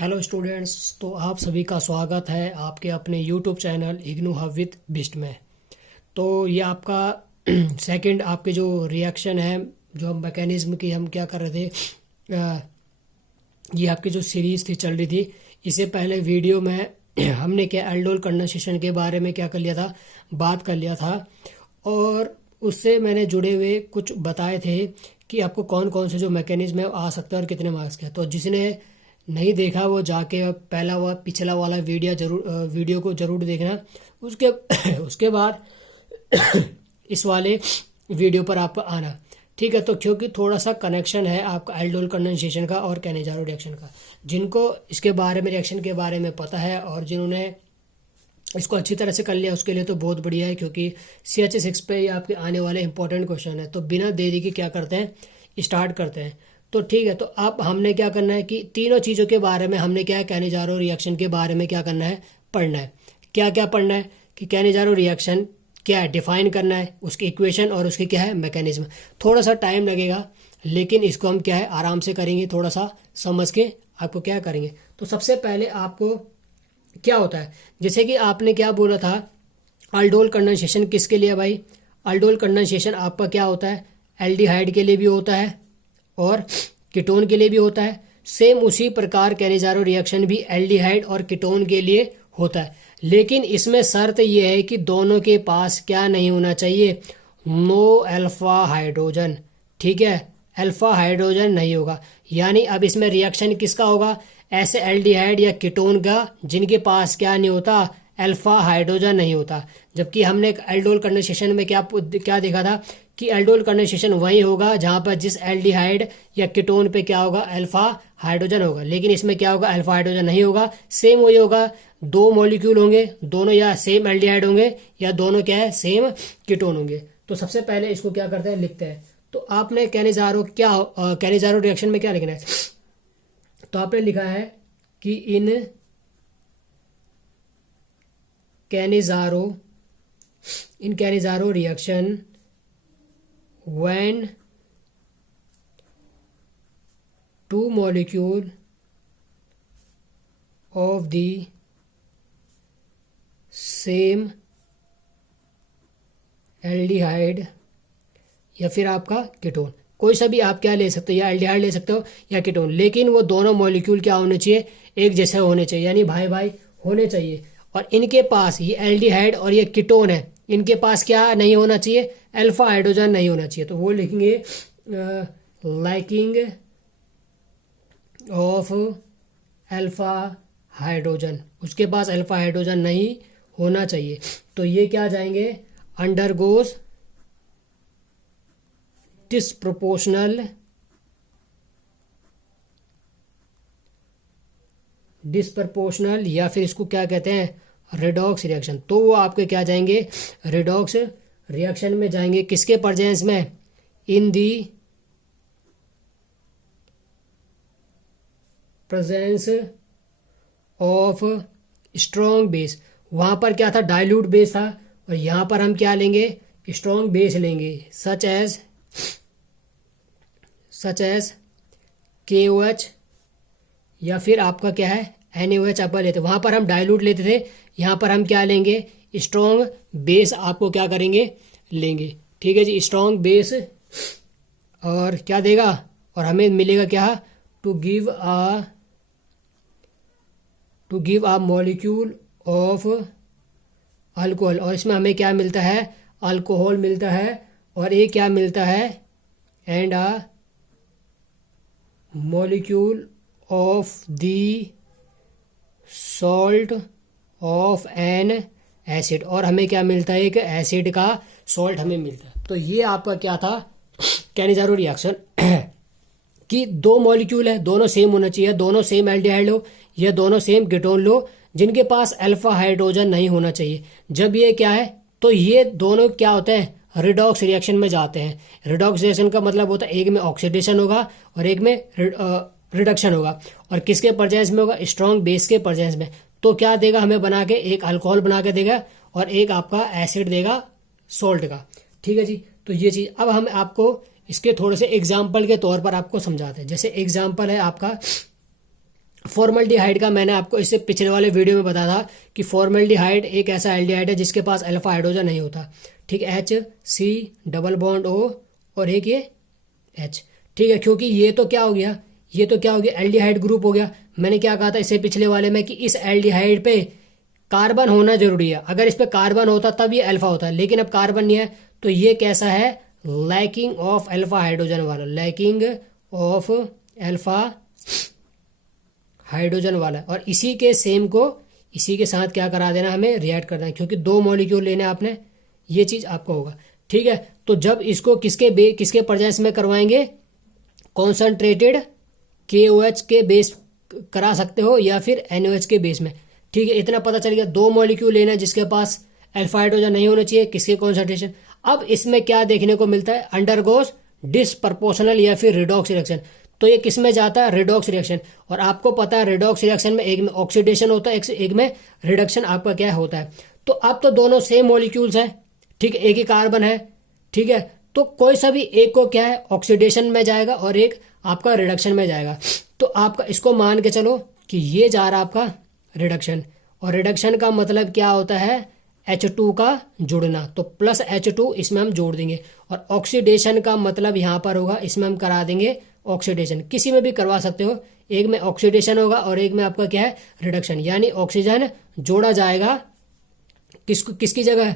Hello students. तो आप सभी का स्वागत है आपके अपने YouTube channel IGNOU hub with Bisht में। तो ये आपका सेकंड आपके जो रिएक्शन है, जो हम मैकेनिज्म की हम क्या कर रहे थे, ये आपकी जो सीरीज़ थी चल रही थी। इससे पहले वीडियो में हमने क्या एल्डोल कंडेंसेशन के बारे में क्या कर लिया था, बात कर लिया था। और उससे मैंने जुड़े हुए कुछ बताए थे कि आपको कौन कौन से जो मैकेनिज्म है आ सकता है और कितने मार्क्स के हैं। तो जिसने नहीं देखा वो जाके पहला व पिछला वाला वीडियो को ज़रूर देखना। उसके उसके बाद इस वाले वीडियो पर आप आना, ठीक है। तो क्योंकि थोड़ा सा कनेक्शन है आपका एल्डोल कंडेंसेशन का और कैनिजारो रिएक्शन का। जिनको इसके बारे में, रिएक्शन के बारे में पता है और जिन्होंने इसको अच्छी तरह से कर लिया, उसके लिए तो बहुत बढ़िया है, क्योंकि CH6 पे ये आपके आने वाले इंपॉर्टेंट क्वेश्चन है। तो बिना देरी के क्या करते हैं, स्टार्ट करते हैं। तो ठीक है, तो अब हमने क्या करना है कि तीनों चीज़ों के बारे में हमने क्या है, कैनिजारो रिएक्शन के बारे में क्या करना है, पढ़ना है। क्या क्या पढ़ना है कि कैनिजारो रिएक्शन क्या है, डिफाइन करना है, उसकी इक्वेशन और उसकी क्या है मैकेनिज्म। थोड़ा सा टाइम लगेगा, लेकिन इसको हम क्या है आराम से करेंगे, थोड़ा सा समझ के आपको क्या करेंगे। तो सबसे पहले आपको क्या होता है, जैसे कि आपने क्या बोला था, अल्डोल कंडेंसेशन किसके लिए भाई। अल्डोल कंडेंसेशन आपका क्या होता है, एल्डिहाइड के लिए भी होता है और कीटोन के लिए भी होता है। सेम उसी प्रकार कैनिजारो रिएक्शन भी एल्डिहाइड और कीटोन के लिए होता है, लेकिन इसमें शर्त यह है कि दोनों के पास क्या नहीं होना चाहिए, नो अल्फा हाइड्रोजन। ठीक है, अल्फा हाइड्रोजन नहीं होगा। यानी अब इसमें रिएक्शन किसका होगा, ऐसे एल्डिहाइड या कीटोन का जिनके पास क्या नहीं होता, अल्फा हाइड्रोजन नहीं होता। जबकि हमने एल्डोल कंडेंसेशन में क्या क्या देखा था कि एल्डोल कंडेंसेशन वही होगा जहां पर जिस एल्डिहाइड या कीटोन पे क्या होगा, अल्फा हाइड्रोजन होगा। लेकिन इसमें क्या होगा, अल्फा हाइड्रोजन नहीं होगा, सेम वही होगा। दो मॉलिक्यूल होंगे, दोनों या सेम एल्डिहाइड होंगे या दोनों क्या है, सेम कीटोन होंगे। तो सबसे पहले इसको क्या करते हैं, लिखते हैं। तो आपने कैनिजारो रिएक्शन में क्या लिखना है, तो आपने लिखा है कि in Cannizzaro reaction when two molecule of the same aldehyde या फिर आपका कीटोन, कोई सा भी आप क्या ले सकते हो, या एल्डिहाइड ले सकते हो या कीटोन, लेकिन वो दोनों मॉलिक्यूल क्या होने चाहिए, एक जैसे होने चाहिए, यानी भाई भाई होने चाहिए। और इनके पास ये एल्डिहाइड और ये कीटोन है, इनके पास क्या नहीं होना चाहिए, अल्फा हाइड्रोजन नहीं होना चाहिए। तो वो लिखेंगे लाइकिंग ऑफ अल्फा हाइड्रोजन, उसके पास अल्फा हाइड्रोजन नहीं होना चाहिए। तो ये क्या जाएंगे, अंडरगोज डिस्प्रपोर्शनल या फिर इसको क्या कहते हैं, रेडॉक्स रिएक्शन। तो वो आपके क्या जाएंगे, रेडॉक्स रिएक्शन में जाएंगे। किसके प्रेजेंस में, in the presence of strong base. वहां पर क्या था, डाइल्यूट बेस था, और यहां पर हम क्या लेंगे, स्ट्रॉन्ग बेस लेंगे, सच एज KOH या फिर आपका क्या है NaOH आप लेते। वहां पर हम डाइल्यूट लेते थे, यहाँ पर हम क्या लेंगे, स्ट्रॉन्ग बेस आपको क्या करेंगे, लेंगे। ठीक है जी, स्ट्रॉन्ग बेस। और क्या देगा, और हमें मिलेगा क्या, to give a molecule of alcohol. और इसमें हमें क्या मिलता है, अल्कोहल मिलता है, और ये क्या मिलता है, and a molecule of the salt of N acid. और हमें क्या मिलता है, एक एसिड का सॉल्ट हमें मिलता है। तो ये आपका क्या था, कैनिजारो रिएक्शन कि दो मॉलिक्यूल है, दोनों सेम होना चाहिए, दोनों सेम एल्डिहाइड हो या दोनों सेम कीटोन लो, जिनके पास अल्फा हाइड्रोजन नहीं होना चाहिए। जब ये क्या है, तो ये दोनों क्या होते हैं, रिडॉक्स रिएक्शन में जाते हैं। रिडॉक्स रिएक्शन का मतलब होता है एक में ऑक्सीडेशन होगा और एक में रिडक्शन होगा। और किसके प्रेजेंस में होगा, स्ट्रॉन्ग बेस के प्रेजेंस में। तो क्या देगा हमें बना के, एक अल्कोहल बना के देगा और एक आपका एसिड देगा सॉल्ट का। ठीक है जी, तो ये चीज़ अब हम आपको इसके थोड़े से एग्जाम्पल के तौर पर आपको समझाते हैं। जैसे एग्जाम्पल है आपका फॉर्मल्डिहाइड का मैंने आपको इससे पिछले वाले वीडियो में बताया था कि फॉर्मल्डिहाइड एक ऐसा एल्डिहाइड है जिसके पास अल्फा हाइड्रोजन नहीं होता। ठीक है, H C double bond O और एक ये H। ठीक है, क्योंकि ये तो क्या हो गया, ये तो क्या हो गया, एल्डिहाइड ग्रुप हो गया। मैंने क्या कहा था इससे पिछले वाले में कि इस एल्डिहाइड पे कार्बन होना जरूरी है, अगर इस पे कार्बन होता तब ये अल्फा होता है, लेकिन अब कार्बन नहीं है तो ये कैसा है, लैकिंग ऑफ अल्फा हाइड्रोजन वाला, लैकिंग ऑफ अल्फा हाइड्रोजन वाला। और इसी के सेम को इसी के साथ क्या करा देना, हमें रिएक्ट करना है, क्योंकि 2 मॉलिक्यूल लेने आपने, ये चीज आपको होगा। ठीक है, तो जब इसको किसके प्रेजेंस में करवाएंगे, कॉन्सनट्रेटेड KOH के बेस करा सकते हो या फिर NOH के बेस में। ठीक है, इतना पता चल गया। 2 मॉलिक्यूल लेना जिसके पास अल्फा हाइड्रोजन नहीं होना चाहिए, किसके कॉन्सेंट्रेशन। अब इसमें क्या देखने को मिलता है, अंडरगोस डिसप्रपोर्शनल या फिर रिडॉक्स रिएक्शन। तो ये किस में जाता है, रिडॉक्स रिएक्शन। और आपको पता है रिडॉक्स रिएक्शन में एक में ऑक्सीडेशन होता है, एक में रिडक्शन आपका क्या होता है। तो अब तो दोनों सेम मॉलिक्यूल्स हैं, ठीक है, एक ही कार्बन है। ठीक है, तो कोई सा भी एक को क्या है, ऑक्सीडेशन में जाएगा और एक आपका रिडक्शन में जाएगा। तो आपका इसको मान के चलो कि ये जा रहा आपका रिडक्शन, और रिडक्शन का मतलब क्या होता है, H2 का जुड़ना, तो प्लस H2 इसमें हम जोड़ देंगे। और ऑक्सीडेशन का मतलब यहाँ पर होगा, इसमें हम करा देंगे ऑक्सीडेशन। किसी में भी करवा सकते हो, एक में ऑक्सीडेशन होगा और एक में आपका क्या है, रिडक्शन। यानी ऑक्सीजन जोड़ा जाएगा किसकी जगह,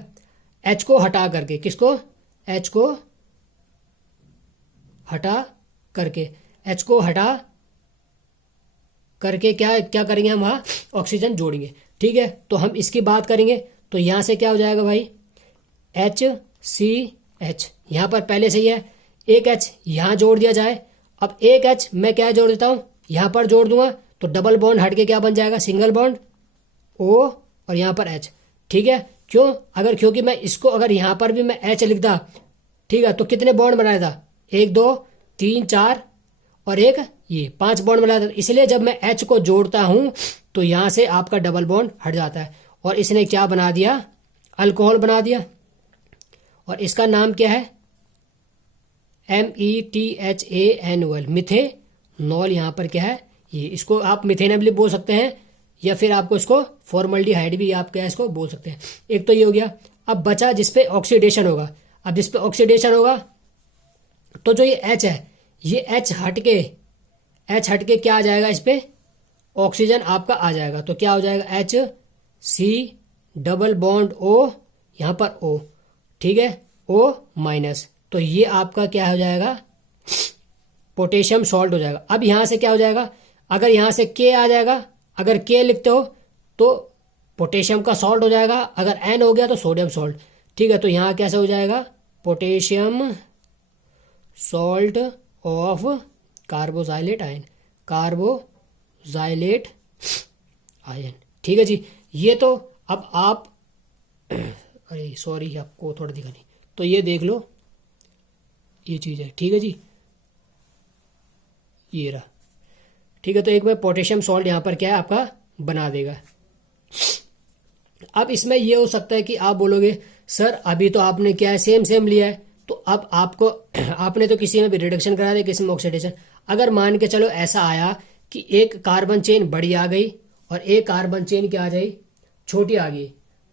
H को हटा करके, किसको, H को हटा करके, H को हटा करके क्या क्या करेंगे हम, वहाँ ऑक्सीजन जोड़ेंगे। ठीक है, तो हम इसकी बात करेंगे तो यहाँ से क्या हो जाएगा भाई, HCH यहाँ पर पहले से ही है, एक H यहाँ जोड़ दिया जाए। अब एक H मैं क्या जोड़ देता हूँ, यहाँ पर जोड़ दूंगा, तो डबल बॉन्ड हट के क्या बन जाएगा, सिंगल बॉन्ड O और यहाँ पर H। ठीक है, क्यों, क्योंकि मैं इसको अगर यहाँ पर भी मैं H लिखता, ठीक है, तो कितने बॉन्ड बनाया था, 1 2 3 4 और एक ये 5 बॉन्ड बनाया था। इसलिए जब मैं H को जोड़ता हूं तो यहां से आपका डबल बॉन्ड हट जाता है, और इसने क्या बना दिया, अल्कोहल बना दिया। और इसका नाम क्या है, METHANOL, मिथेनॉल। यहाँ पर क्या है, ये इसको आप मिथेनॉल भी बोल सकते हैं या फिर आपको इसको फॉर्मल्डिहाइड भी आप क्या इसको बोल सकते हैं। एक तो ये हो गया। अब बचा जिसपे ऑक्सीडेशन होगा। अब जिसपे ऑक्सीडेशन होगा तो जो ये H है, ये H हट के क्या आ जाएगा, इस पे ऑक्सीजन आपका आ जाएगा। तो क्या हो जाएगा, HC डबल बॉन्ड O, यहाँ पर O। ठीक है, O माइनस, तो ये आपका क्या हो जाएगा, पोटेशियम सॉल्ट हो जाएगा। अब यहाँ से क्या हो जाएगा, अगर यहाँ से K आ जाएगा, अगर K लिखते हो तो पोटेशियम का सॉल्ट हो जाएगा, अगर N हो गया तो सोडियम सॉल्ट। ठीक है, तो यहाँ कैसे हो जाएगा, potassium salt of carboxylate ion, carboxylate ion. ठीक है जी, ये तो अब आप अरे सॉरी आपको थोड़ा दिखा नहीं, तो ये देख लो, ये चीज़ है। ठीक है जी, ये रहा। ठीक है, तो एक में पोटेशियम सॉल्ट यहाँ पर क्या है आपका बना देगा। अब इसमें ये हो सकता है कि आप बोलोगे सर अभी तो आपने क्या है, सेम लिया है, तो अब आपको आपने तो किसी में भी रिडक्शन करा दिया, किसी में ऑक्सीडेशन। अगर मान के चलो ऐसा आया कि एक कार्बन चेन बड़ी आ गई और एक कार्बन चेन क्या आ जाए, छोटी आ गई,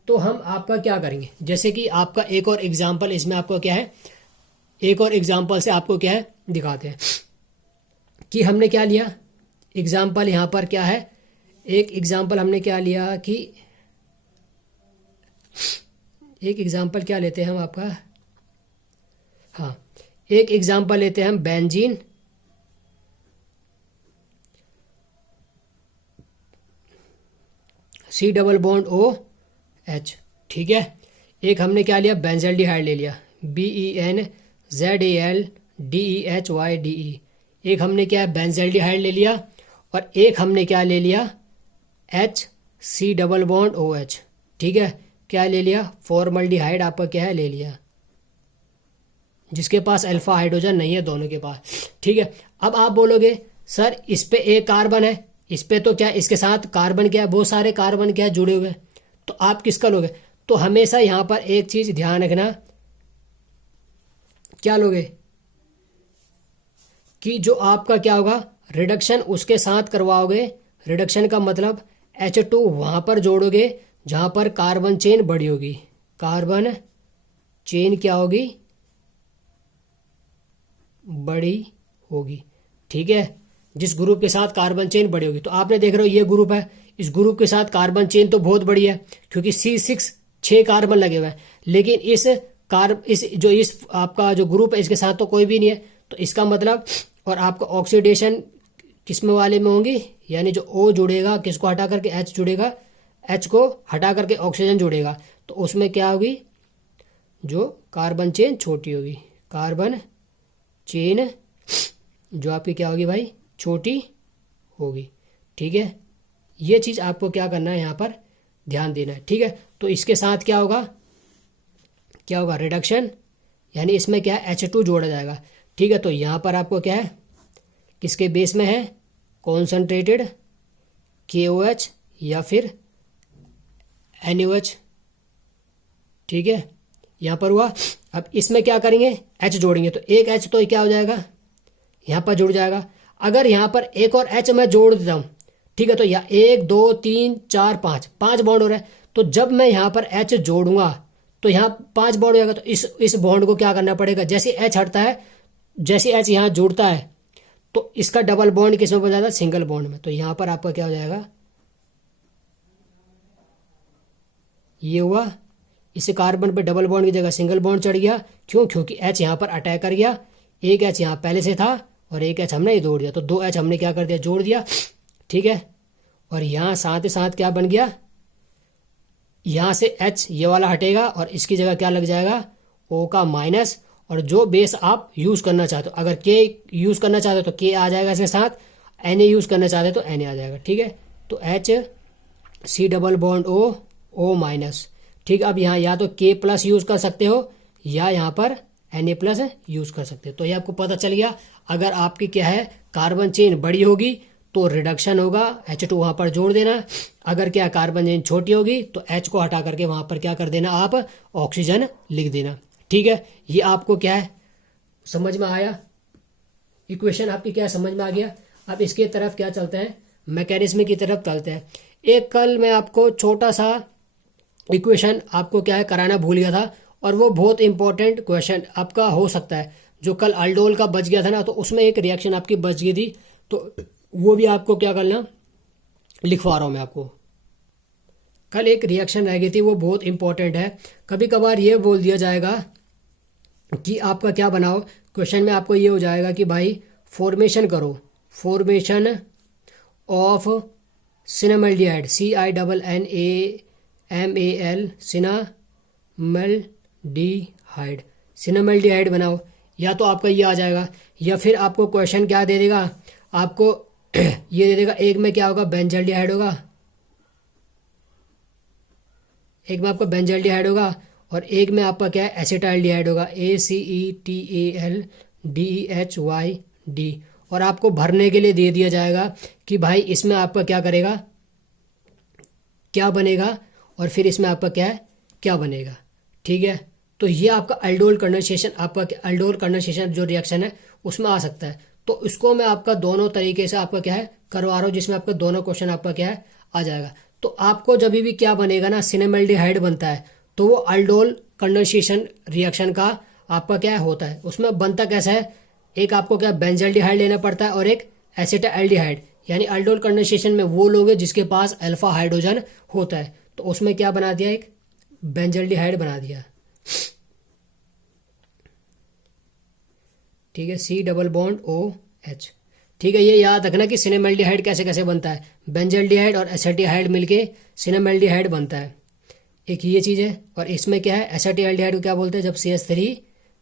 तो हम आपका क्या करेंगे, जैसे कि आपका एक और एग्जाम्पल इसमें आपको क्या है, एक और एग्जाम्पल से आपको क्या है दिखाते हैं कि हमने क्या लिया। एग्जाम्पल यहाँ पर क्या है, एक एग्जाम्पल हमने क्या लिया कि एक एग्जाम्पल क्या लेते हैं हम आपका, हाँ एक एग्जाम्पल लेते हैं हम benzene, C double bond OH। ठीक है, एक हमने क्या लिया, बेंजल्डिहाइड ले लिया, BENZALDEHYDE। एक हमने क्या है, बेंजल्डिहाइड ले लिया, और एक हमने क्या ले लिया, HC डबल बॉन्ड OH। ठीक है, क्या ले लिया, फॉर्मल्डिहाइड आपका क्या है ले लिया, जिसके पास अल्फा हाइड्रोजन नहीं है दोनों के पास। ठीक है, अब आप बोलोगे सर इस पे एक कार्बन है, इस पे तो क्या इसके साथ कार्बन क्या है, बहुत सारे कार्बन क्या है जुड़े हुए, तो आप किसका लोगे। तो हमेशा यहां पर एक चीज ध्यान रखना, क्या लोगे कि जो आपका क्या होगा, रिडक्शन उसके साथ करवाओगे, रिडक्शन का मतलब H2 वहाँ पर जोड़ोगे जहाँ पर कार्बन चेन बड़ी होगी, कार्बन चेन क्या होगी, बड़ी होगी, ठीक है। जिस ग्रुप के साथ कार्बन चेन बड़ी होगी, तो आपने देख रहे हो ये ग्रुप है, इस ग्रुप के साथ कार्बन चेन तो बहुत बड़ी है क्योंकि C6 6 कार्बन लगे हुए हैं, लेकिन इस आपका जो ग्रुप है इसके साथ तो कोई भी नहीं है, तो इसका मतलब और आपका ऑक्सीडेशन किस में वाले में होंगी, यानी जो O जुड़ेगा किसको हटा करके H जुड़ेगा, H को हटा करके ऑक्सीजन जुड़ेगा, तो उसमें क्या होगी, जो कार्बन चेन छोटी होगी, कार्बन चेन जो आपकी क्या होगी भाई, छोटी होगी, ठीक है। ये चीज़ आपको क्या करना है, यहाँ पर ध्यान देना है, ठीक है। तो इसके साथ क्या होगा, रिडक्शन, यानी इसमें क्या है, H2 जोड़ा जाएगा, ठीक है। तो यहाँ पर आपको क्या है, किसके बेस में है, कॉन्सनट्रेटेड KOH या फिर NaOH, ठीक है, यहाँ पर हुआ। अब इसमें क्या करेंगे, H जोड़ेंगे, तो एक H तो क्या हो जाएगा, यहाँ पर जुड़ जाएगा। अगर यहाँ पर एक और H मैं जोड़ देता हूँ, ठीक है, तो यहाँ 1 2 3 4 5 बॉन्ड हो रहा है, तो जब मैं यहाँ पर H जोड़ूंगा तो यहाँ 5 बॉन्ड हो जाएगा। तो इस बॉन्ड को क्या करना पड़ेगा, जैसे H हटता है, जैसे H यहाँ जुड़ता है, तो इसका डबल बॉन्ड किस में बन जाता है, सिंगल बॉन्ड में। तो यहाँ पर आपका क्या हो जाएगा, ये हुआ, इस कार्बन पे डबल बॉन्ड की जगह सिंगल बॉन्ड चढ़ गया, क्यों, क्योंकि H यहाँ पर अटैक कर गया, एक H यहाँ पहले से था और एक H हमने जोड़ दिया, तो 2 H हमने क्या कर दिया, जोड़ दिया, ठीक है। और यहाँ साथ ही साथ क्या बन गया, यहाँ से H ये वाला हटेगा और इसकी जगह क्या लग जाएगा, O का माइनस, और जो बेस आप यूज़ करना चाहते हो, अगर K यूज़ करना चाहते हो तो K आ जाएगा इसके साथ, Na यूज़ करना चाहते हो तो Na आ जाएगा, ठीक है। तो H C double bond O minus, ठीक। अब यहाँ या तो K प्लस यूज़ कर सकते हो या यहाँ पर Na प्लस यूज़ कर सकते हो। तो ये आपको पता चल गया, अगर आपकी क्या है, कार्बन चेन बड़ी होगी तो रिडक्शन होगा, H2 वहाँ पर जोड़ देना, अगर क्या कार्बन चेन छोटी होगी तो H को हटा करके वहाँ पर क्या कर देना, आप ऑक्सीजन लिख देना, ठीक है। ये आपको क्या है, समझ में आया, इक्वेशन आपकी क्या है, समझ में आ गया। अब इसके तरफ क्या चलते हैं, मैकेनिज्म की तरफ चलते हैं। एक कल मैं आपको छोटा सा इक्वेशन आपको क्या है कराना भूल गया था, और वो बहुत इंपॉर्टेंट क्वेश्चन आपका हो सकता है, जो कल अल्डोल का बच गया था ना, तो उसमें एक रिएक्शन आपकी बच गई थी, तो वो भी आपको क्या करना, लिखवा रहा हूँ मैं आपको। कल एक रिएक्शन रह गई थी, वो बहुत इंपॉर्टेंट है। कभी कभार ये बोल दिया जाएगा कि आपका क्या बनाओ, क्वेश्चन में आपको ये हो जाएगा कि भाई फॉर्मेशन करो, फॉर्मेशन ऑफ सिनामेल्डिहाइड, CINNAMAL, सिनामेल्डिहाइड, सिनामेल्डिहाइड बनाओ, या तो आपका ये आ जाएगा, या फिर आपको क्वेश्चन क्या दे देगा, आपको ये दे देगा, एक में क्या होगा, बेंजल्डिहाइड होगा, एक में आपका बेंजल्डिहाइड होगा, और एक में आपका क्या है, एसिटाल्डिहाइड होगा, ACETALDEHYD। और आपको भरने के लिए दे दिया जाएगा कि भाई इसमें आपका क्या करेगा, क्या बनेगा, और फिर इसमें आपका क्या है, क्या बनेगा, ठीक है। तो ये आपका अल्डोल कंडेंसेशन, आपका अल्डोल कंडेंसेशन जो रिएक्शन है उसमें आ सकता है। तो इसको मैं आपका दोनों तरीके से आपका क्या है करवा रहा हूँ, जिसमें आपका दोनों क्वेश्चन आपका क्या है आ जाएगा। तो आपको जब भी क्या बनेगा ना, सिनेमेल्डिहाइड बनता है, तो वो अल्डोल कंडेंसेशन रिएक्शन का आपका क्या होता है, उसमें बनता कैसा है, एक आपको क्या बेंजल्डिहाइड लेना पड़ता है और एक एसिटाल्डिहाइड, यानी अल्डोल कंडेंसेशन में वो लोग हैं जिसके पास अल्फा हाइड्रोजन होता है, तो उसमें क्या बना दिया, एक बेंजल्डिहाइड बना दिया, ठीक है, C डबल बॉन्ड OH, ठीक है। ये याद रखना कि सिनेमेल्डिहाइड कैसे कैसे बनता है, बेंजल्डिहाइड और एसिटाल्डिहाइड मिलके सिनेमेल्डिहाइड बनता है, एक ये चीज़ है। और इसमें क्या है, एसिटाल्डिहाइड को क्या बोलते हैं, जब CH3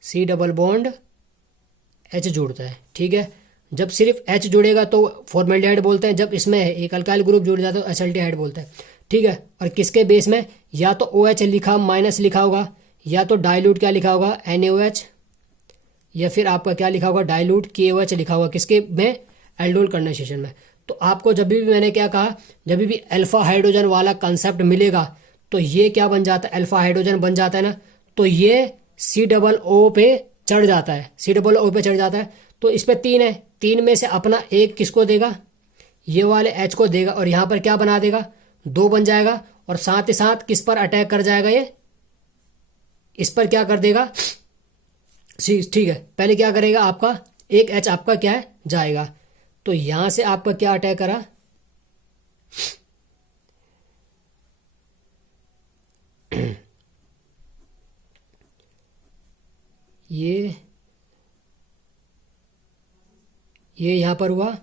C double bond H जुड़ता है, ठीक है। जब सिर्फ H जुड़ेगा तो फॉर्मेल्डिहाइड बोलते हैं, जब इसमें एक अल्काइल ग्रुप जुड़ जाता है तो एसिटाल्डिहाइड बोलते हैं, ठीक है। और किसके बेस में, या तो OH लिखा माइनस लिखा होगा, या तो डाइल्यूट क्या लिखा होगा, NaOH, या फिर आपका क्या लिखा होगा, डाइल्यूट KOH लिखा होगा, किसके में, एल्डोल कंडेंसेशन में। तो आपको जब भी मैंने क्या कहा, जब भी अल्फा हाइड्रोजन वाला कंसेप्ट मिलेगा तो ये क्या बन जाता है, अल्फा हाइड्रोजन बन जाता है ना, तो ये C डबल O पे चढ़ जाता है, C डबल O पे चढ़ जाता है। तो इस पे 3 है, 3 में से अपना एक किसको देगा, ये वाले H को देगा और यहाँ पर क्या बना देगा, 2 बन जाएगा। और साथ ही साथ किस पर अटैक कर जाएगा, ये इस पर क्या कर देगा, ठीक है। पहले क्या करेगा, आपका एक H आपका क्या है, जाएगा। तो यहां से आपका क्या अटैक करा, ये यहां पर हुआ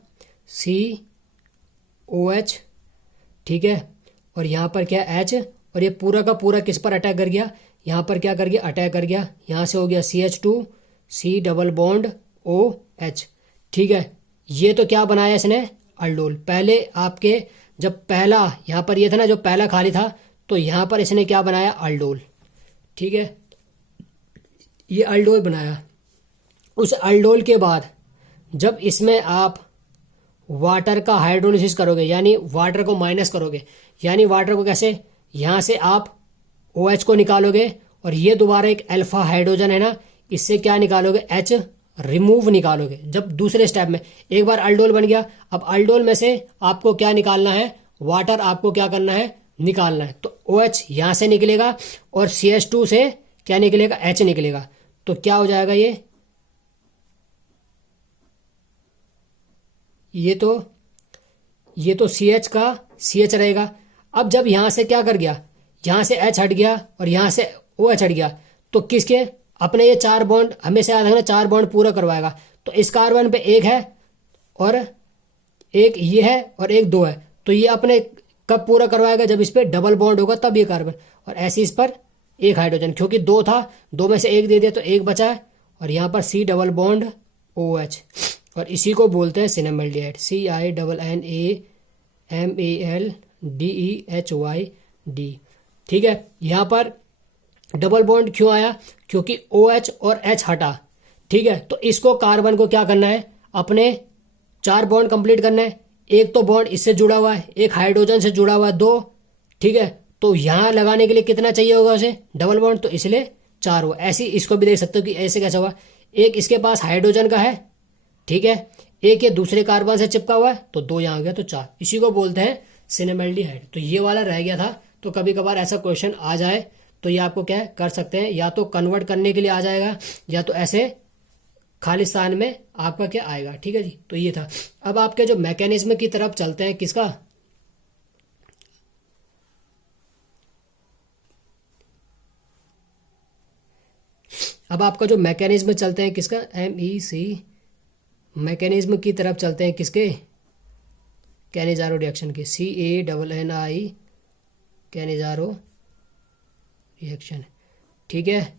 COH, ठीक है। और यहाँ पर क्या H, और ये पूरा का पूरा किस पर अटैक कर गया, यहाँ पर क्या कर गया, अटैक कर गया। यहाँ से हो गया CH2 C double bond OH, ठीक है। ये तो क्या बनाया इसने, अल्डोल। पहले आपके जब पहला यहाँ पर ये था ना, जो पहला खाली था, तो यहाँ पर इसने क्या बनाया, अल्डोल, ठीक है। ये अल्डोल बनाया। उस अल्डोल के बाद जब इसमें आप वाटर का हाइड्रोलिसिस करोगे, यानी वाटर को माइनस करोगे, यानी वाटर को कैसे, यहाँ से आप OH को निकालोगे और ये दोबारा एक अल्फा हाइड्रोजन है ना, इससे क्या निकालोगे, H रिमूव निकालोगे। जब दूसरे स्टेप में एक बार अल्डोल बन गया, अब अल्डोल में से आपको क्या निकालना है, वाटर आपको क्या करना है, निकालना है। तो OH यहाँ से निकलेगा और CH2 से क्या निकलेगा, H निकलेगा। तो क्या हो जाएगा, ये तो CH का CH रहेगा। अब जब यहां से क्या कर गया, यहां से H हट गया और यहां से OH हट गया, तो किसके अपने ये 4 बॉन्ड हमेशा याद रखना, 4 बॉन्ड पूरा करवाएगा। तो इस कार्बन पे एक है और एक ये है और एक 2 है, तो ये अपने कब पूरा करवाएगा, जब इस पे डबल बॉन्ड होगा तब ये कार्बन। और ऐसे इस पर एक हाइड्रोजन, क्योंकि 2 था, 2 में से एक दे दिया तो एक बचा है। और यहाँ पर C डबल बॉन्ड OH, और इसी को बोलते हैं सिनेमल्डिहाइड, CINNAMALDEHYD, ठीक है। यहाँ पर डबल बॉन्ड क्यों आया, क्योंकि OH और H हटा, ठीक है। तो इसको कार्बन को क्या करना है, अपने 4 बॉन्ड कंप्लीट करना है। एक तो बॉन्ड इससे जुड़ा हुआ है, एक हाइड्रोजन से जुड़ा हुआ है, 2, ठीक है। तो यहां लगाने के लिए कितना चाहिए होगा उसे, डबल बॉन्ड, तो इसलिए 4 हुआ। ऐसे इसको भी देख सकते हो कि ऐसे कैसा हुआ, एक इसके पास हाइड्रोजन का है, ठीक है, एक ये दूसरे कार्बन से चिपका हुआ है, तो 2 यहाँ हो गया, तो 4। इसी को बोलते हैं सिनेमल्डिहाइड। तो ये वाला रह गया था। तो कभी कभार ऐसा क्वेश्चन आ जाए तो ये आपको क्या है, कर सकते हैं, या तो कन्वर्ट करने के लिए आ जाएगा, या तो ऐसे खालिस्तान में आपका क्या आएगा, ठीक है जी। तो ये था। अब आपके जो मैकेनिज्म की तरफ चलते हैं, किसका, अब आपका जो मैकेनिज्म चलते हैं किसका, MEC मैकेनिज्म की तरफ चलते हैं, किसके, कैनिजारो रिएक्शन के, CANNI कैनिजारो रिएक्शन, ठीक है।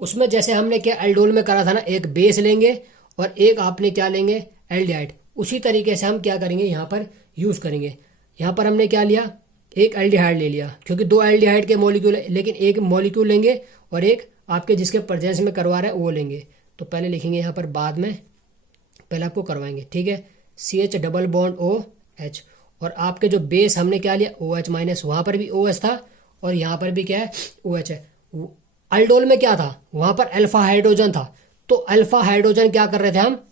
उसमें जैसे हमने क्या एल्डोल में करा था ना, एक बेस लेंगे और एक आपने क्या लेंगे, एल्डिहाइड। उसी तरीके से हम क्या करेंगे, यहाँ पर यूज करेंगे। यहाँ पर हमने क्या लिया, एक एल्डिहाइड ले लिया, क्योंकि 2 एल्डिहाइड के मॉलिक्यूल है, लेकिन एक मॉलिक्यूल लेंगे और एक आपके जिसके प्रेजेंस में करवा रहे हैं वो लेंगे। तो पहले लिखेंगे यहाँ पर, बाद में, पहले आपको करवाएंगे, ठीक है। CH डबल बॉन्ड OH, और आपके जो बेस हमने क्या लिया, OH माइनस, वहां पर भी OH था और यहाँ पर भी क्या है, OH है। अल्डोल में क्या था, वहां पर अल्फा हाइड्रोजन था, तो अल्फा हाइड्रोजन क्या कर रहे थे, हम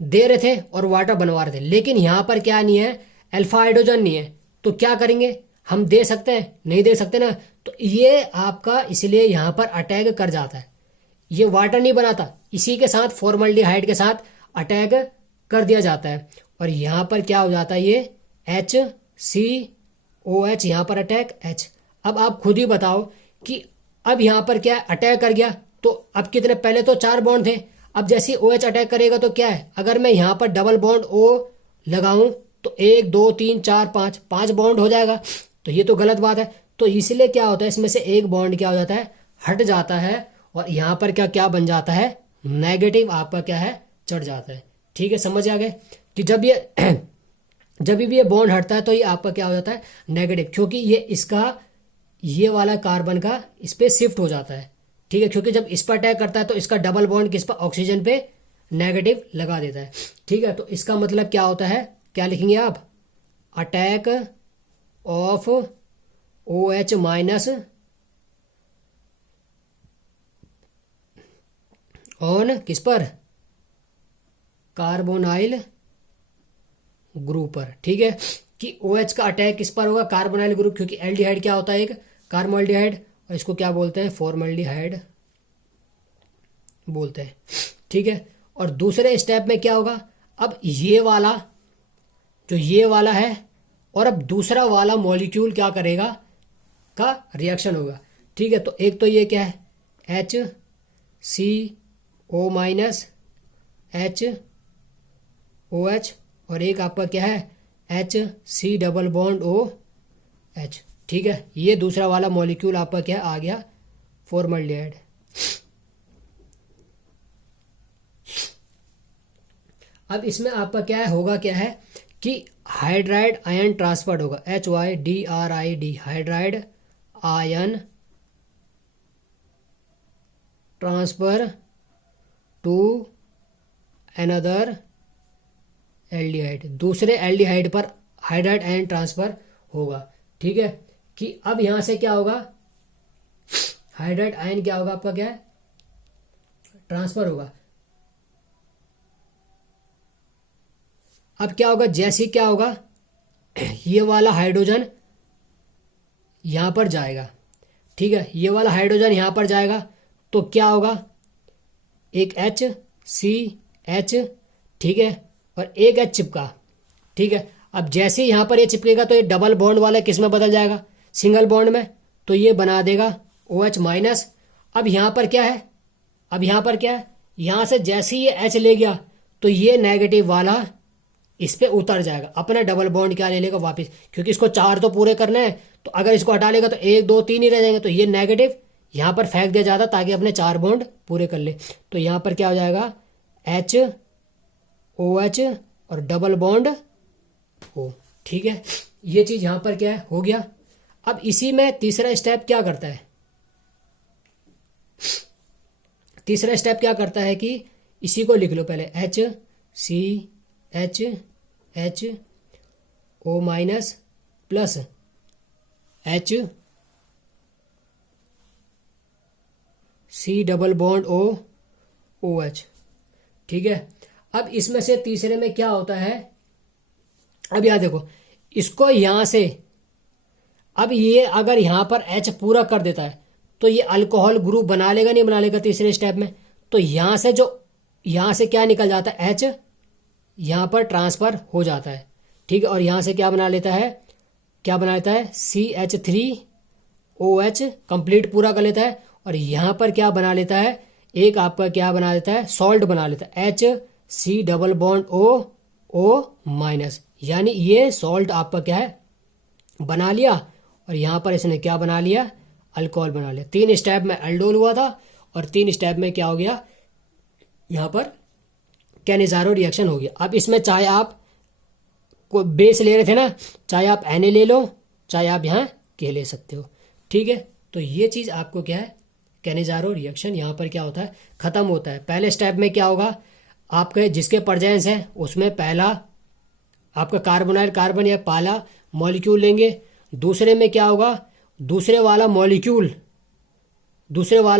दे रहे थे और वाटर बनवा रहे थे। लेकिन यहां पर क्या नहीं है, अल्फा हाइड्रोजन नहीं है, तो क्या करेंगे, हम दे सकते हैं, नहीं दे सकते ना। तो ये आपका इसलिए यहां पर अटैक कर जाता है, ये वाटर नहीं बनाता, इसी के साथ फॉर्मल्डिहाइड के साथ अटैक कर दिया जाता है। और यहां पर क्या हो जाता है, ये HCOH, यहां पर अटैक H। अब आप खुद ही बताओ कि अब यहां पर क्या अटैक कर गया, तो अब कितने, पहले तो 4 बॉन्ड थे, अब जैसे OH अटैक करेगा तो क्या है, अगर मैं यहां पर डबल बॉन्ड O लगाऊं तो 1 2 3 4 5 5 बॉन्ड हो जाएगा, तो ये तो गलत बात है। तो इसलिए क्या होता है, इसमें से एक बॉन्ड क्या हो जाता है, हट जाता है, और यहां पर क्या क्या बन जाता है, नेगेटिव आपका क्या है, चढ़ जाता है, ठीक है। समझ आ गए कि जब ये जब भी ये बॉन्ड हटता है तो ये आपका क्या हो जाता है, नेगेटिव, क्योंकि ये इसका ये वाला कार्बन का इस पे शिफ्ट हो जाता है, ठीक है। क्योंकि जब इस पर अटैक करता है तो इसका डबल बॉन्ड किस पर, ऑक्सीजन पे नेगेटिव लगा देता है, ठीक है। तो इसका मतलब क्या होता है, क्या लिखेंगे आप, attack of OH minus on किस पर, कार्बोनाइल ग्रुप पर, ठीक है, कि OH का अटैक किस पर होगा, कार्बोनाइल ग्रुप, क्योंकि एल्डिहाइड क्या होता है, एक कार्बोल्डिहाइड, और इसको क्या बोलते हैं, फॉर्मल्डिहाइड बोलते हैं, ठीक है। और दूसरे स्टेप में क्या होगा, अब ये वाला जो ये वाला है और अब दूसरा वाला मॉलिक्यूल क्या करेगा, का रिएक्शन होगा, ठीक है। तो एक तो ये क्या है, HCO माइनस HOH, और एक आपका क्या है, HC डबल बॉन्ड OH, ठीक है। ये दूसरा वाला मॉलिक्यूल आपका क्या आ गया, फॉर्मल्डिहाइड। अब इसमें आपका क्या है, होगा क्या है कि हाइड्राइड आयन ट्रांसफर्ड होगा, HYDRID, hydride ion transfer to another aldehyde, दूसरे एल्डिहाइड पर हाइड्राइड आयन ट्रांसफर होगा, ठीक है। कि अब यहां से क्या होगा, हाइड्राइड आयन क्या होगा आपका, क्या है, ट्रांसफर होगा। अब क्या होगा, जैसे क्या होगा, ये वाला हाइड्रोजन यहां पर जाएगा, ठीक है, ये वाला हाइड्रोजन यहां पर जाएगा, तो क्या होगा, एक HCH, ठीक है, और एक H चिपका, ठीक है। अब जैसे यहां पर ये चिपकेगा तो ये डबल बॉन्ड वाला किस में बदल जाएगा, सिंगल बॉन्ड में, तो ये बना देगा OH माइनस। अब यहां पर क्या है, अब यहां पर क्या है, यहां से जैसे ही ये H ले गया तो ये नेगेटिव वाला इस पे उतर जाएगा, अपना डबल बॉन्ड क्या ले लेगा वापस, क्योंकि इसको 4 तो पूरे करने हैं, तो अगर इसको हटा लेगा तो 1 2 3 ही रह जाएंगे, तो ये नेगेटिव यहां पर फेंक दिया जाता ताकि अपने 4 बॉन्ड पूरे कर ले। तो यहां पर क्या हो जाएगा, HOH और डबल बॉन्ड O, ठीक है। ये चीज यहां पर क्या है, हो गया। अब इसी में तीसरा स्टेप क्या करता है, तीसरा स्टेप क्या करता है कि इसी को लिख लो पहले, HCHO minus plus HC double bond OH, ठीक है। अब इसमें से तीसरे में क्या होता है, अब यहां देखो, इसको यहां से, अब ये अगर यहां पर H पूरा कर देता है तो ये अल्कोहल ग्रुप बना लेगा, नहीं बना लेगा तीसरे स्टेप में, तो यहां से जो यहां से क्या निकल जाता है, H यहां पर ट्रांसफर हो जाता है, ठीक है। और यहां से क्या बना लेता है, क्या बना लेता है, CH3OH कंप्लीट पूरा कर लेता है, और यहां पर क्या बना लेता है, एक आपका क्या बना लेता है, सॉल्ट बना लेता है, HC double bond O minus, यानी ये सॉल्ट आपका क्या है, बना लिया, और यहां पर इसने क्या बना लिया, अल्कोहल बना लिया। 3 स्टेप में अल्डोल हुआ था, और 3 स्टेप में क्या हो गया, यहां पर कैनिजारो रिएक्शन हो गया। अब इसमें चाहे आप को बेस ले रहे थे ना, चाहे आप Na ले लो, चाहे आप यहाँ K ले सकते हो, ठीक है। तो ये चीज आपको क्या है, कैनिजारो रिएक्शन यहाँ पर क्या होता है, खत्म होता है। पहले स्टेप में क्या होगा, आपके जिसके परजेंस है उसमें पहला आपका कार्बोनाइल कार्बन या पहला मॉलिक्यूल लेंगे। दूसरे में क्या होगा, दूसरे वाला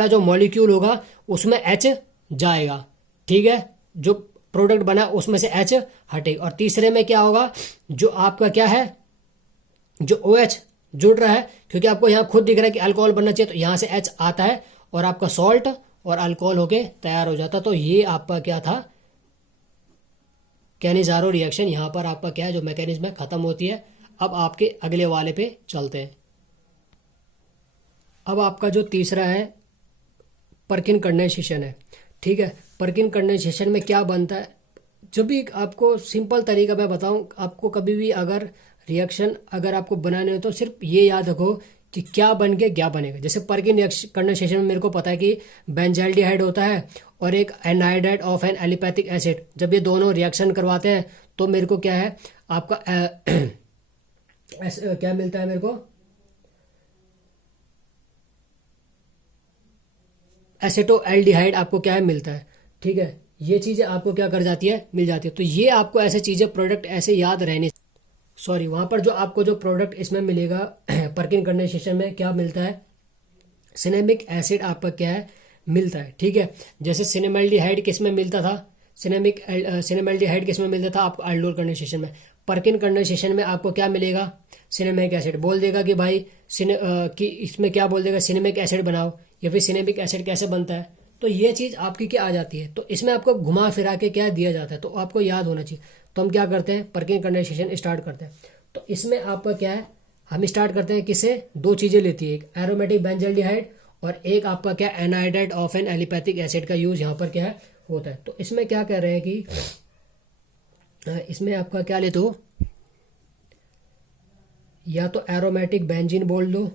जो मॉलिक्यूल होगा उसमें H जाएगा, ठीक है, जो प्रोडक्ट बना उसमें से H हटेगा। और तीसरे में क्या होगा, जो आपका क्या है, जो OH जुड़ रहा है, क्योंकि आपको यहाँ खुद दिख रहा है कि अल्कोहल बनना चाहिए, तो यहाँ से H आता है और आपका सॉल्ट और अल्कोहल होके तैयार हो जाता। तो ये आपका क्या था, कैनिजारो रिएक्शन। यहाँ पर आपका क्या है, जो मैकेनिज्म है खत्म होती है। अब आपके अगले वाले पे चलते हैं। अब आपका जो तीसरा है परकिन कंडेंसेशन है, ठीक है। परकिन कंडेंसेशन में क्या बनता है, जब भी आपको सिंपल तरीका मैं बताऊं, आपको कभी भी अगर रिएक्शन अगर आपको बनाने हो तो सिर्फ ये याद रखो कि क्या बन के क्या बनेगा। जैसे परकिन कंडेंसेशन में मेरे को पता है कि बेंजाल्डिहाइड होता है और एक anhydride of an aliphatic acid, जब ये दोनों रिएक्शन करवाते हैं तो मेरे को क्या है आपका क्या मिलता है, मेरे को एसेटोएल्डिहाइड आपको क्या है मिलता है, ठीक है। ये चीजें आपको क्या कर जाती है, मिल जाती है। तो ये आपको ऐसे चीजें प्रोडक्ट ऐसे याद रहने, सॉरी वहां पर जो आपको जो प्रोडक्ट इसमें मिलेगा परकिन कंडेंसेशन में क्या मिलता है, सिनेमिक एसिड आपका क्या है मिलता है, ठीक है। जैसे सिनेमल्डिहाइड किस में मिलता था, सिनेमल्डिहाइड किस में मिलता था आपको, अल्डोल कंडेंसेशन में। परकिन कंडेंसेशन में आपको क्या मिलेगा, सिनेमिक एसिड। बोल देगा कि भाई कि इसमें क्या बोल देगा, सिनेमिक एसिड बनाओ, या फिर सिनेमिक एसिड कैसे बनता है। तो ये चीज़ आपकी क्या आ जाती है, तो इसमें आपको घुमा फिरा के क्या दिया जाता है, तो आपको याद होना चाहिए। तो हम क्या करते हैं, परकिन कंडेंसेशन स्टार्ट करते हैं। तो इसमें आपका क्या है, हम स्टार्ट करते हैं किससे, दो चीज़ें लेती है, एक एरोमेटिक बेंजल्डिहाइड और एक आपका क्या anhydride of an aliphatic acid का यूज यहाँ पर क्या है होता है। तो इसमें क्या कह रहे हैं कि इसमें आपका क्या लेते हो, या तो एरोमेटिक बेंजीन बोल दो,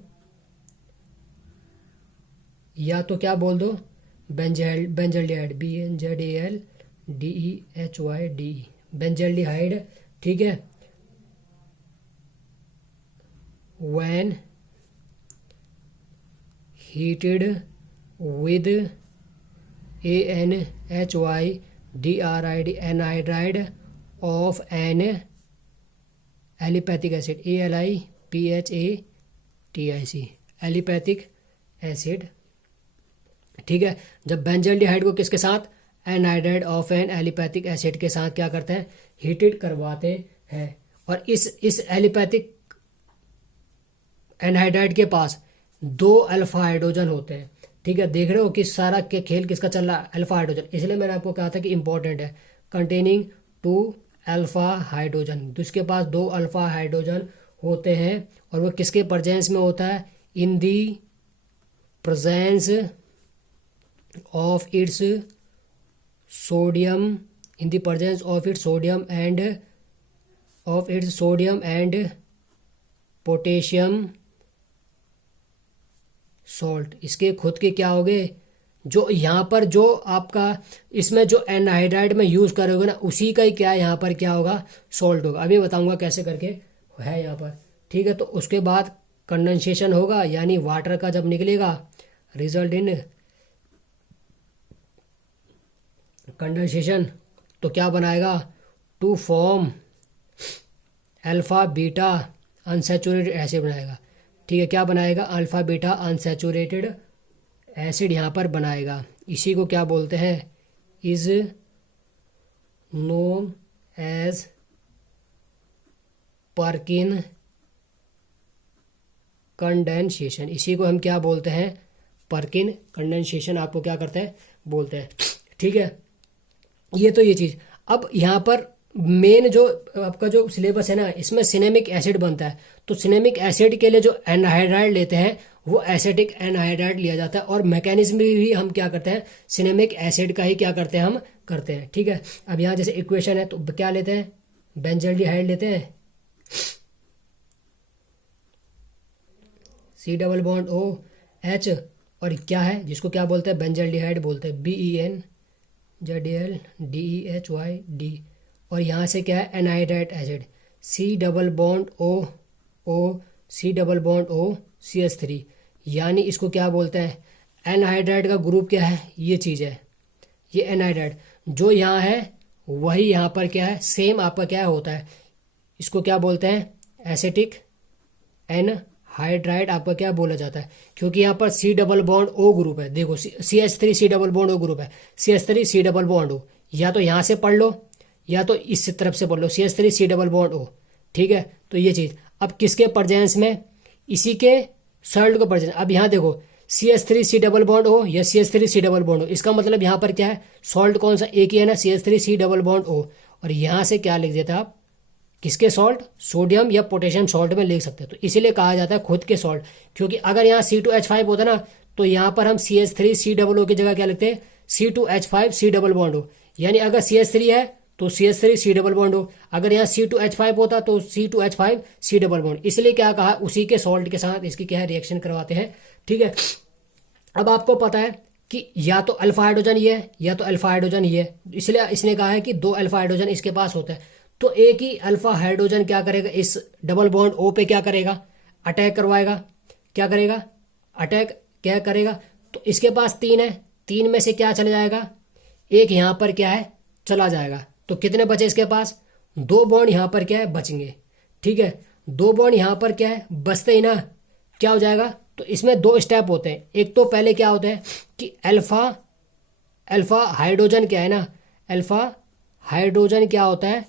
या तो क्या बोल दो, बेंजल्डिहाइड, BNZALDEHYDE, बेंजल्डिहाइड। ठीक है, when heated with ANHYDRID anhydride of an aliphatic acid, ALIPHATIC, aliphatic acid. ठीक है, जब बेंजल्डिहाइड को किसके साथ, anhydride of an aliphatic acid के साथ क्या करते हैं, हीटेड करवाते हैं। और इस एलिपैथिक एनहाइड्राइड के पास दो अल्फा हाइड्रोजन होते हैं। ठीक है, देख रहे हो कि सारा के खेल किसका चल रहा है, अल्फा हाइड्रोजन। इसलिए मैंने आपको कहा था कि इंपॉर्टेंट है, कंटेनिंग 2 अल्फा हाइड्रोजन। तो इसके पास 2 अल्फा हाइड्रोजन होते हैं, और वो किसके प्रेजेंस में होता है, in the presence of its sodium, in the presence of its sodium and potassium salt. इसके खुद के क्या हो गए, जो यहाँ पर जो आपका इसमें जो एनहाइड्राइड में यूज करोगे ना, उसी का ही क्या यहाँ पर क्या होगा, सॉल्ट होगा। अभी बताऊंगा कैसे करके है यहाँ पर। ठीक है, तो उसके बाद कंडेंसेशन होगा, यानी वाटर का जब निकलेगा, रिजल्ट इन कंडेंसेशन, तो क्या बनाएगा, to form alpha beta unsaturated acid बनाएगा। ठीक है, क्या बनाएगा, अल्फा बीटा अनसैचुरेटेड एसिड यहाँ पर बनाएगा। इसी को क्या बोलते हैं, is known as Perkin condensation. इसी को हम क्या बोलते हैं, परकिन कंडेंसेशन आपको क्या करते हैं, बोलते हैं। ठीक है, ये तो ये चीज़। अब यहाँ पर मेन जो आपका जो सिलेबस है ना, इसमें सिनेमिक एसिड बनता है। तो सिनेमिक एसिड के लिए जो एनहाइड्राइड लेते हैं वो एसिटिक एनहाइड्राइड लिया जाता है, और मैकेनिज्म भी हम क्या करते हैं, सिनेमिक एसिड का ही क्या करते हैं, हम करते हैं। ठीक है, अब यहाँ जैसे इक्वेशन है, तो क्या लेते हैं, बेंजल्डिहाइड लेते हैं, COOH, और क्या है जिसको क्या बोलते हैं, बेंजल्डिहाइड बोलते हैं, BENZALDEHYD। और यहाँ से क्या है, एनहाइड्राइड एसिड, COOCH3, यानी इसको क्या बोलते हैं, एनहाइड्राइड का ग्रुप क्या है, ये चीज़ है, ये एनहाइड्राइड जो यहाँ है वही यहाँ पर क्या है, सेम आपका क्या होता है, इसको क्या बोलते हैं, एसिटिक एनहाइड्राइड आपका क्या बोला जाता है, क्योंकि यहाँ पर C+O ग्रुप है। देखो CH3 C+O ग्रुप है, CH3 C+O। या तो यहाँ से पढ़ लो या तो इस तरफ से पढ़ लो, CH3 C+O। ठीक है, तो ये चीज़ अब किसके प्रेजेंस में, इसी के सॉल्ट को प्रेजेंस। अब यहाँ देखो CH3 C+O या CH3 C+O, इसका मतलब यहाँ पर क्या है, सॉल्ट कौन सा, एक ही है ना, CH3 C+O। और यहाँ से क्या लिख देता आप, किसके सॉल्ट, सोडियम या पोटेशियम सॉल्ट में लिख सकते हैं। तो इसीलिए कहा जाता है खुद के सॉल्ट, क्योंकि अगर यहाँ C2H5 होता ना, तो यहाँ पर हम CH3 COO की जगह क्या लिखते हैं, C2H5 C+O। यानी अगर CH3 है तो CH3 C+O, अगर यहाँ C2H5 होता तो C2H5 C+O। इसलिए क्या कहा, उसी के सॉल्ट के साथ इसकी क्या है, रिएक्शन करवाते हैं। ठीक है, अब आपको पता है कि या तो अल्फा हाइड्रोजन ये है या तो अल्फा हाइड्रोजन ये है, इसलिए इसने कहा है कि 2 अल्फा हाइड्रोजन इसके पास होता है। तो एक ही अल्फा हाइड्रोजन क्या करेगा, इस डबल बॉन्ड O पे क्या करेगा, अटैक करवाएगा। क्या करेगा, अटैक क्या करेगा। तो इसके पास 3 है, 3 में से क्या चला जाएगा, एक यहाँ पर क्या है, चला जाएगा। तो कितने बचे इसके पास, 2 बॉन्ड यहाँ पर क्या है, बचेंगे। ठीक है, 2 बॉन्ड यहाँ पर क्या है, बचते ही ना, क्या हो जाएगा। तो इसमें 2 स्टेप होते हैं। एक तो पहले क्या होता है कि अल्फा हाइड्रोजन क्या है ना, अल्फा हाइड्रोजन क्या होता है,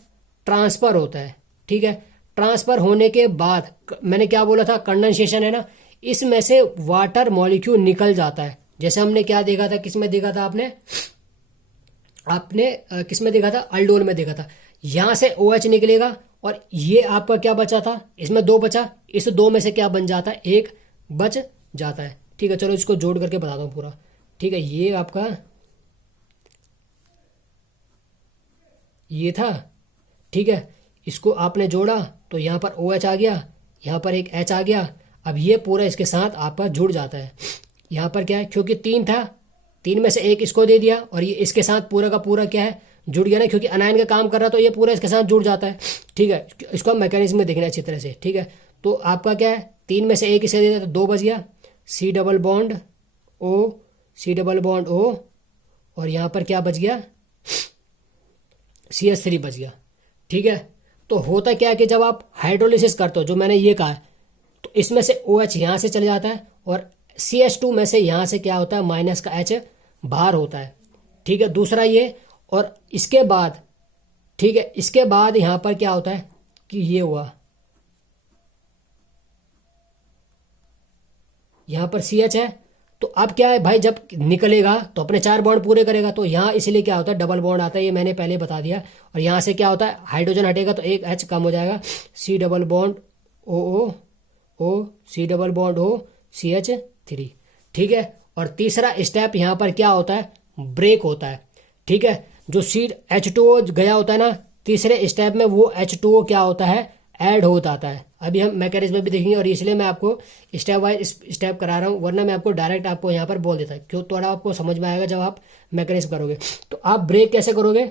ट्रांसफर होता है। ठीक है। ट्रांसफर होने के बाद मैंने क्या बोला था, कंडेंसेशन है ना, इसमें से वाटर मॉलिक्यूल निकल जाता है। जैसे हमने क्या देखा था, किसमें देखा था आपने आपने किसमें देखा था, अल्डोल में देखा था। यहां से OH निकलेगा और ये आपका क्या बचा था, इसमें 2 बचा, इस 2 में से क्या बन जाता है, 1 बच जाता है। ठीक है, चलो इसको जोड़ करके बताता हूँ पूरा। ठीक है, ये आपका ये था। ठीक है, इसको आपने जोड़ा तो यहाँ पर OH आ गया, यहाँ पर एक H आ गया। अब ये पूरा इसके साथ आपका जुड़ जाता है। यहाँ पर क्या है, क्योंकि 3 था, 3 में से 1 इसको दे दिया और ये इसके साथ पूरा का पूरा क्या है, जुड़ गया ना, क्योंकि अनायन का काम कर रहा तो ये पूरा इसके साथ जुड़ जाता है। ठीक है, इसको हम मैकेनिज्म में देखना है अच्छी तरह से। ठीक है, तो आपका क्या है, 3 में से 1 इसे दे दिया तो 2 बच गया, C double bond O, C double bond O, और यहाँ पर क्या बच गया, CH3 बच गया। ठीक है, तो होता क्या है कि जब आप हाइड्रोलिसिस करते हो, जो मैंने ये कहा है, तो इसमें से OH यहाँ से चले जाता है और CH2 में से यहाँ से क्या होता है, माइनस का H बाहर होता है। ठीक है, दूसरा ये, और इसके बाद, ठीक है, इसके बाद यहाँ पर क्या होता है कि ये हुआ, यहाँ पर CH है, तो अब क्या है भाई, जब निकलेगा तो अपने 4 बॉन्ड पूरे करेगा, तो यहाँ इसलिए क्या होता है, डबल बॉन्ड आता है, ये मैंने पहले बता दिया। और यहाँ से क्या होता है, हाइड्रोजन हटेगा तो एक H कम हो जाएगा, C double bond O, C double bond O, CH3। ठीक है, और तीसरा स्टेप यहाँ पर क्या होता है, ब्रेक होता है। ठीक है, जो H2O गया होता है ना, तीसरे स्टेप में वो H2O क्या होता है, ऐड हो जाता है। अभी हम मैकेनिज्म में भी देखेंगे, और इसलिए मैं आपको स्टेप वाइज स्टेप करा रहा हूँ, वरना मैं आपको डायरेक्ट आपको यहाँ पर बोल देता, क्यों, थोड़ा आपको समझ में आएगा जब आप मैकेनिज्म करोगे। तो आप ब्रेक कैसे करोगे,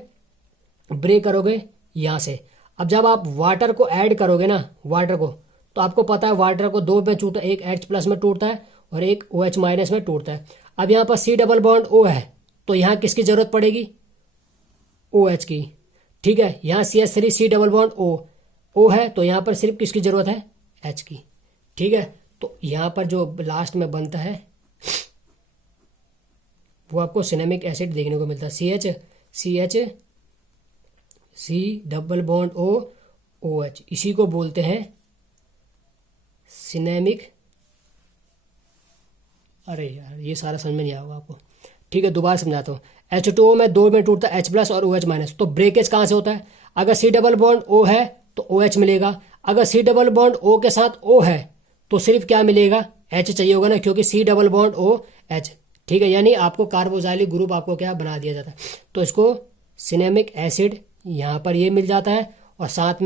ब्रेक करोगे यहाँ से। अब जब आप वाटर को ऐड करोगे ना, वाटर को, तो आपको पता है वाटर को 2 में टूटता है, एक H प्लस में टूटता है और एक OH माइनस में टूटता है। अब यहाँ पर C डबल बॉन्ड O है, तो यहाँ किसकी जरूरत पड़ेगी, OH की। ठीक है, यहाँ CH3 C double bond O है, तो यहाँ पर सिर्फ किसकी जरूरत है, H की। ठीक है, तो यहाँ पर जो लास्ट में बनता है वो आपको सिनेमिक एसिड देखने को मिलता है, CH C double bond O OH, इसी को बोलते हैं सिनेमिक। अरे यार, ये सारा समझ में नहीं आएगा आपको। ठीक है, दोबारा समझाता हूँ। H2O में 2 में टूटता है H प्लस और OH माइनस, तो ब्रेकेज कहाँ से होता है, अगर C डबल बॉन्ड O है तो OH मिलेगा, अगर C डबल बॉन्ड O के साथ O है तो सिर्फ क्या मिलेगा, H चाहिए होगा ना, क्योंकि C डबल बॉन्ड OH। ठीक है, यानी आपको कार्बोक्सिलिक ग्रुप आपको क्या बना दिया जाता है, तो इसको सिनेमिक एसिड यहाँ पर ये मिल जाता है, और साथ में